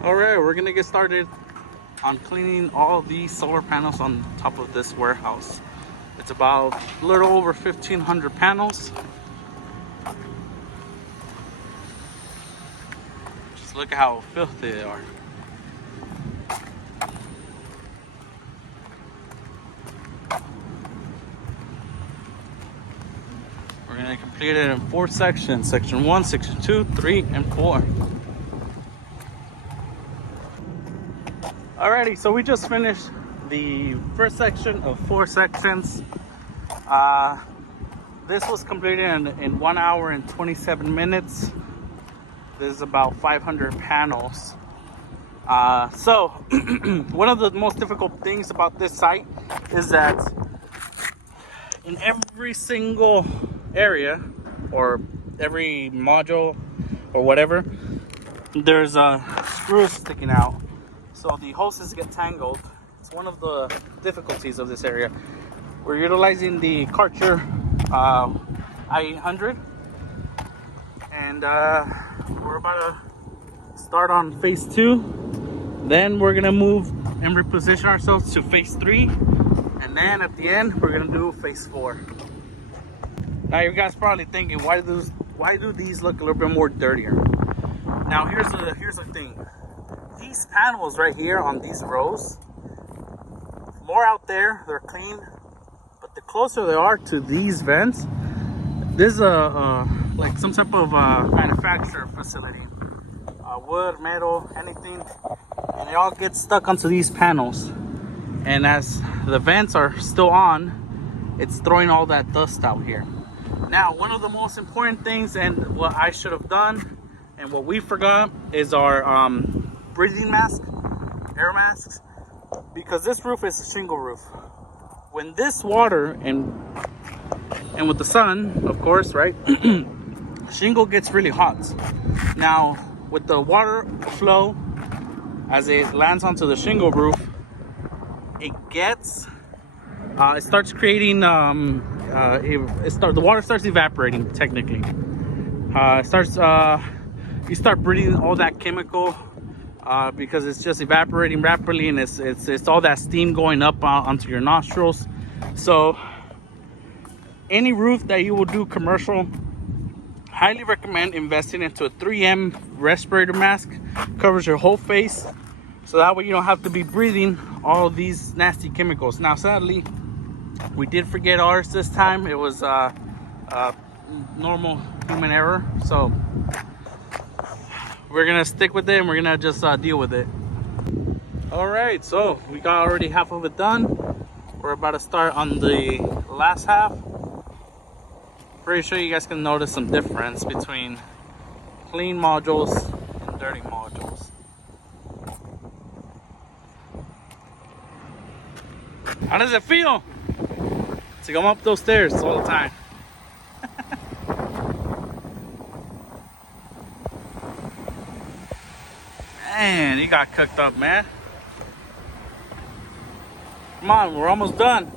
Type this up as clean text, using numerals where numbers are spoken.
All right, we're gonna get started on cleaning all these solar panels on top of this warehouse. It's about a little over 1,500 panels. Just look at how filthy they are. We're gonna complete it in 4 sections: section 1, section 2, 3, and 4. Alrighty, so we just finished the first section of 4 sections. This was completed in 1 hour and 27 minutes. This is about 500 panels. So one of the most difficult things about this site is that in every single area or every module or whatever, there's screws sticking out, so the hoses get tangled. It's one of the difficulties of this area. We're utilizing the Karcher i800, and we're about to start on phase 2. Then we're gonna move and reposition ourselves to phase 3, and then at the end we're gonna do phase 4. Now you guys probably thinking, why do these look a little bit more dirtier? Now here's the thing. These panels right here on these rows, more out there, they're clean, but the closer they are to these vents, this is like some type of manufacturer facility, wood, metal, anything, and it all gets stuck onto these panels. And as the vents are still on, it's throwing all that dust out here. Now, one of the most important things, and what I should have done, and what we forgot, is our breathing mask, air masks, because this roof is a shingle roof. When this water and with the sun, of course, right, shingle gets really hot. Now, with the water flow, as it lands onto the shingle roof, it starts creating the water starts evaporating technically. You start breathing all that chemical because it's just evaporating rapidly, and it's all that steam going up onto your nostrils. So any roof that you will do commercial, highly recommend investing into a 3M respirator mask. Covers your whole face, so that way you don't have to be breathing all these nasty chemicals. Now, sadly, we did forget ours this time. It was normal human error, so we're gonna stick with it and we're gonna just deal with it. All right, so we got already half of it done. We're about to start on the last half. Pretty sure you guys can notice some difference between clean modules and dirty modules. How does it feel to come up those stairs all the time? Man, you got cooked up, man. Come on, we're almost done.